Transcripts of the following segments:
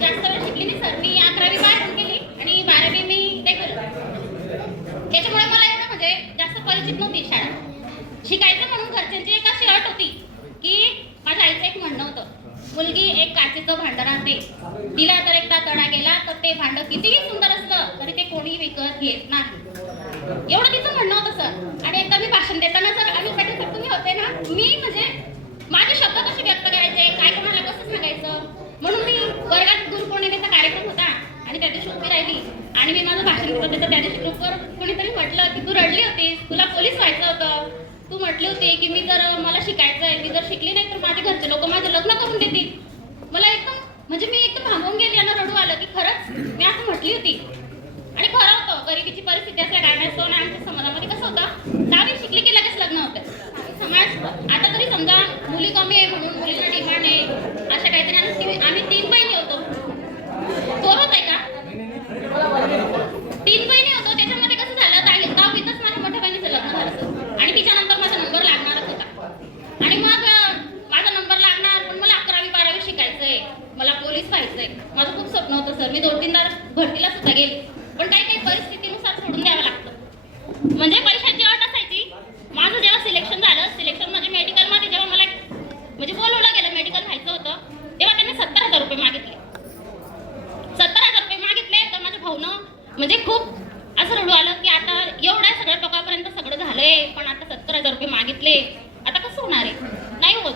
जास्त वेळ शिकली नाही सर. मी अकरावी बाहेरून केली आणि बारावी मी रेग्युलर त्याच्यामुळे मला एवढं म्हणजे जास्त परिचित नव्हती शाळा. शिकायचं म्हणून घरच्यांची एक अशी अट होती की माझ्या आईचं एक म्हणणं होतं मुलगी एक काचेचं भांडं राहते तिला जर एकदा तडा गेला तर ते भांडं कितीही सुंदर असलं तरी ते कोणी विकत घेत नाही. एवढं तिचं म्हणणं होतं सर. आणि एकदा मी भाषण देताना जर आम्ही पाठीवर तुम्ही होते ना? मी म्हणजे माझे शब्द कसे व्यक्त करायचे? काय कोणाला कसं सांगायचं? म्हणून मी वर्गात गुरुपौर्णिमेचा कार्यक्रम होता आणि त्या दिवशी आणि मी माझं भाषण करत होते त्या दिवशी ग्रुपवर कोणीतरी म्हटलं की तू रडली होतीस तुला पोलीस व्हायचं होतं. तू म्हटली होती की मी जर मला शिकायचं आहे मी जर शिकली नाही तर माझे घरचे लोक माझं लग्न करून देतील. मला एकदम म्हणजे मी एकदम भांबून गेली आणि रडू आलं की खरंच मी असं म्हटली होती. आणि खरं होतं गरिबीची परिस्थिती असल्या कारणास्तव आणि आमच्या समाजामध्ये कसं होतं दहावी शिकली की लगेच लग्न होतं. समाज आता तरी समजा मुली कमी आहे म्हणून मुलींना डिमांड आहे अशा काहीतरी आम्ही तीन बहिणी होतो. तो होत आहे का तीन बहिणी होतो त्याच्यामध्ये कसं झालं दहावी दहावीतच माझ्या मोठ्या बहिणीचं लग्न झालं सर. आणि तिच्यानंतर माझा नंबर लागणारच होता आणि मग अं, माझा नंबर लागणार पण मला अकरावी बारावी शिकायचंय मला पोलीस व्हायचंय नव्हतं सर मी दोन तीनदा भरतीला सुद्धा गेले. पण काही काही परिस्थितीनुसार सोडून द्यावं लागतं. म्हणजे पैशाची अट असायची. माझं जेव्हा सिलेक्शन झालं सिलेक्शन म्हणजे मेडिकलमध्ये जेव्हा मला म्हणजे बोलवलं गेलं मेडिकल व्हायचं होतं तेव्हा त्यांनी सत्तर हजार रुपये मागितले. सत्तर हजार रुपये मागितले तर माझ्या भाऊनं म्हणजे खूप असं रडू आलं की आता एवढ्या सगळ्या टोकापर्यंत सगळं झालंय पण आता सत्तर हजार रुपये मागितले आता कसं होणार आहे नाही होत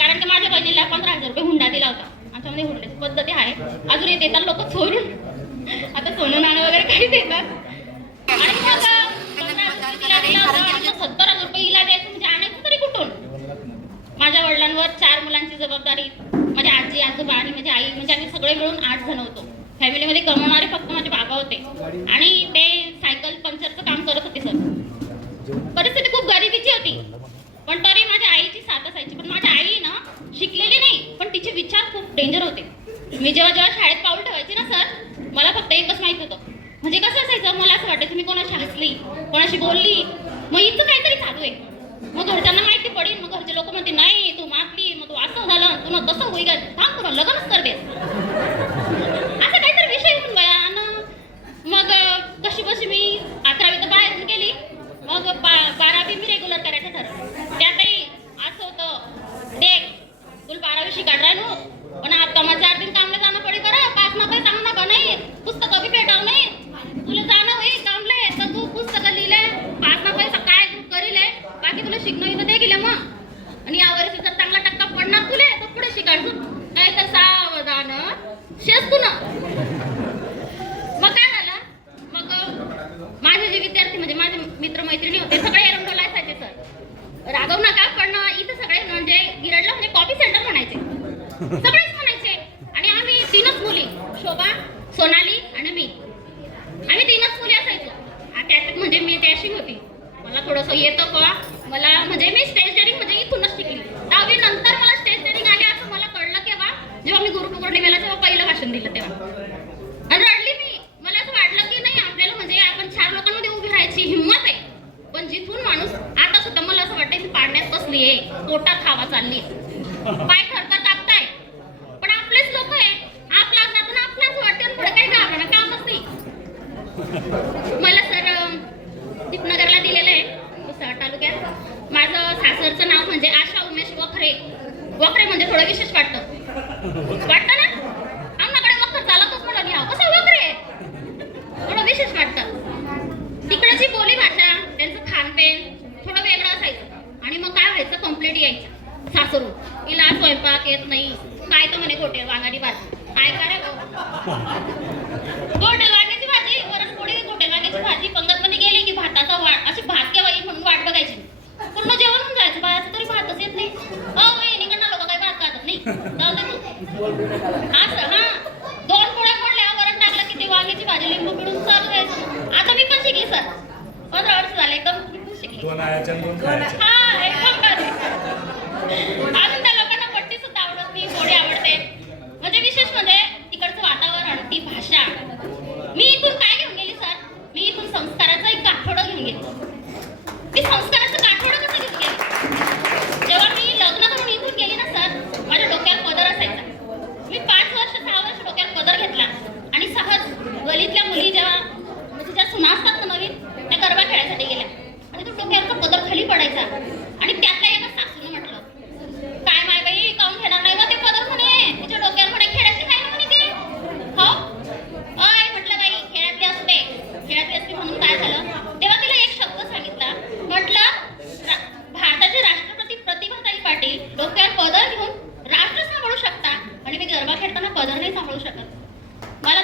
कारण की माझ्या बहिणीला पंधरा हजार रुपये हुंडा दिला होता आमच्यामध्ये हुंड्याची पद्धती आहे अजून येते तर लोक चोरून आता सोनं नाणं वगैरे काही देतात आणि मग पंधरा हजार रुपये तिला दिला होता आणि मग सत्तर हजार रुपये हिला द्यायचं म्हणजे आणायचं तरी कुठून माझ्या वडिलांवर चार मुलांची जबाबदारी माझ्या आजी आजोबा आणि माझी आई म्हणजे आम्ही सगळे मिळून आठ जण होतो. फॅमिलीमध्ये कमवणारे फक्त माझे बाबा होते. आणि ते सायकल पंक्चरचं काम करत होते सर. परिस्थिती खूप गरिबीची होती. पण तरी माझ्या आईची साथ असायची. पण माझ्या आई ना शिकलेली नाही पण तिचे विचार खूप डेंजर होते. मी जेव्हा जेव्हा शाळेत पाऊल ठेवायची ना सर मला फक्त एकच माहीत होतं. म्हणजे कसं असायचं मला असं वाटायचं मी कोणाशी हसली कोणाशी बोलली मग इथं काहीतरी चालू आहे. मग घरच्यांना माहिती पडेल मग घरचे लोक म्हणते नाही तू मारली मग तू असं झालं तुला तसं का थांब तुला लग्नच कर दे. असं काहीतरी विषय होऊन गया आणि मग कशी बशी मी शिकणं इथं दे गेलं मग आणि यावर्षी जर चांगला टक्का पडणार तुले तर पुढे शिकायचो. काय तर सावधान शेस तू ना मग काय झालं? मग माझे जे विद्यार्थी म्हणजे माझे मित्र मैत्रिणी होते सगळे एरंडोला असायचे सर रागव नका पण इथं सगळे म्हणजे गिरडला म्हणजे कॉफी सेंटर म्हणायचे. सगळेच म्हणायचे. आणि आम्ही तीनच मुली शोभा सोनाली आणि मी. आम्ही तीनच मुली असायचो. त्यात म्हणजे मी त्याशी होती. मला थोडंसं येतं का मला म्हणजे मी स्टेज डेअरिंग म्हणजे इथूनच शिकली. दहावी नंतर मला स्टेज डेअरिंग आली असं मला कळलं केव्हा? जेव्हा मी गुरुपौर्णिमेला तेव्हा पहिलं भाषण दिलं तेव्हा. आणि रडली मी. मला असं वाटलं की नाही आपल्याला म्हणजे आपण चार लोकांमध्ये उभी राहायची हिंमत आहे. पण जिथून माणूस आता सुद्धा मला असं वाटतं की पाडण्यात बसली आहे पोटात हवा चालली पाय ठरता टाकताय पण आपलेच लोक आहे आपला जाताना आपलं असं वाटतं पुढे काही घाबरणं कामच नाही मला सर अं, दीपनगरला दिलेलं आहे पुसळ तालुक्यात माझं सासरचं नाव म्हणजे आशा उमेश वखरे. वखरे म्हणजे थोडं विशेष वाटतं. वाटतं ना? आमच्याकडे वखर चालतच म्हणून घ्या कसं वखरे? थोडं विशेष वाटतं. तिकडची बोली भाषा त्यांचं खानपेन थोडं वेगळं असायचं. आणि मग काय व्हायचं? कंप्लेंट यायचं. सासरू हिला स्वयंपाक येत नाही. काय तर म्हणे गोटे वांगाडी भाजी. काय करा गोटे वांग्याची भाजी वरच थोडी गोटे वांग्याची भाजी. पंगत मध्ये गेली की भाताचा वाट अशी भात केव्हा येईल म्हणून वाट बघायची पूर्ण जेवण होऊन जायचं बायाचं तरी भातच येत नाही. अ वहिनीकडनं लोक काही भात खातात नाही. जाऊ दे तू. असं हा. दोन पोळ्या पडल्या वरण टाकलं की ते वांग्याची भाजी लिंबू पिळून चालू द्यायचं. आता मी पण शिकली सर. पंधरा वर्ष झाले एकदम मी शिकली. दोन आयाच्या आणि दोन खायच्या. हा एकदम भारी. अजून त्या लोकांना पट्टी सुद्धा आवडत नाही गोडी आवडते. म्हणजे विशेष म्हणजे तिकडचं वातावरण ती भाषा. मी इथून काय घेऊन गेली सर? मी इथून संस्काराचं एक गाठोडं घेऊन गेली. संस्काराचं गाठोडं शकत मला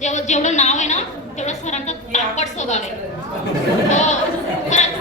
जेवढं नाव आहे ना तेवढं सरांचा तापट स्वभाव आहे. हो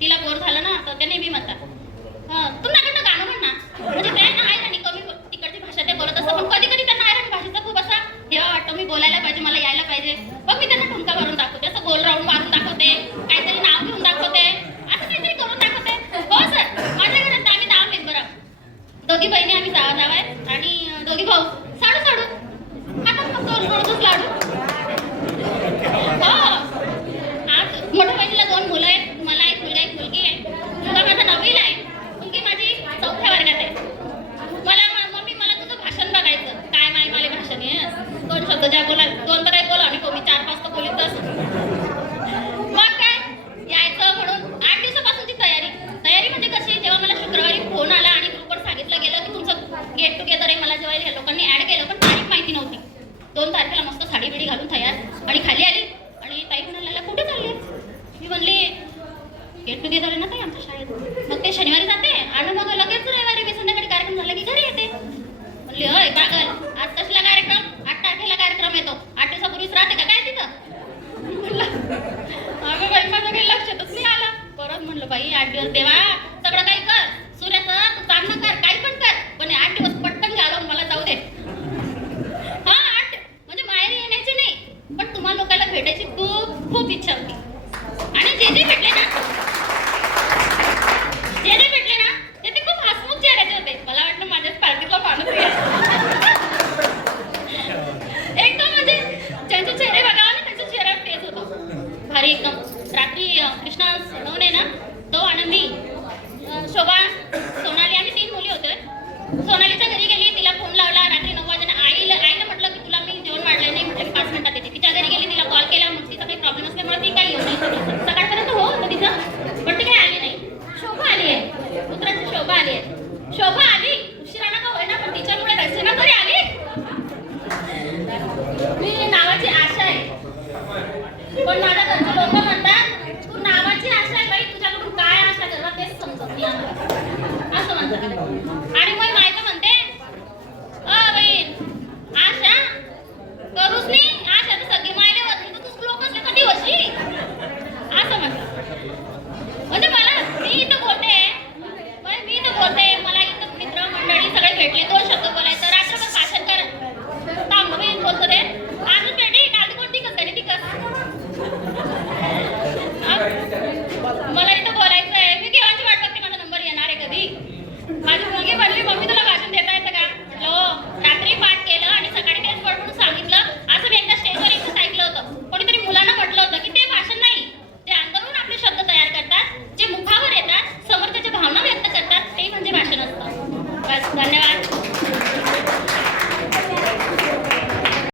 तिला बोर झालं ना तर ते नेहमी म्हणतात. तुमच्याकडनं गाणं म्हण ना. म्हणजे ते नाही कमी तिकडची भाषा ते बोलत असतात. पण कधी कधी त्यांना आहे भाषेचा खूप असा हेवा वाटतो मी बोलायला पाहिजे मला यायला पाहिजे. मग मी त्यांना ठुमका मारून दाखवते. असं गोल राऊंड मारून दाखवते. काहीतरी नाव घेऊन दाखवते. असं काहीतरी करून दाखवते. हो सर आम्ही दहा मेंबर आहोत. दोघी बहिणी आम्ही जावा जावा आणि दोघी भाऊ. दोन तारखेला मस्त साडी बिडी घालून तयार आणि खाली आली. आणि ताई म्हणाला कुठे चालले मी म्हणली गेट टुगेदर आहे ना ताई आमच्या शाळेत. मग ते शनिवारी जाते आणि मग लगेच रविवारी मी संध्याकाळी कार्यक्रम झाला की घरी येते. म्हणली होय पागल. आज कसला कार्यक्रम? आठ तारखेला कार्यक्रम येतो. आठ दिवसापूर्वीच राहते का? काय तिथं? म्हणलं अगं बाई माझं काही लक्षातच नाही आलं. परत म्हणलं बाई आठ दिवस देवा. खूप इच्छा होती. आणि जे जे भेटलं Pues con la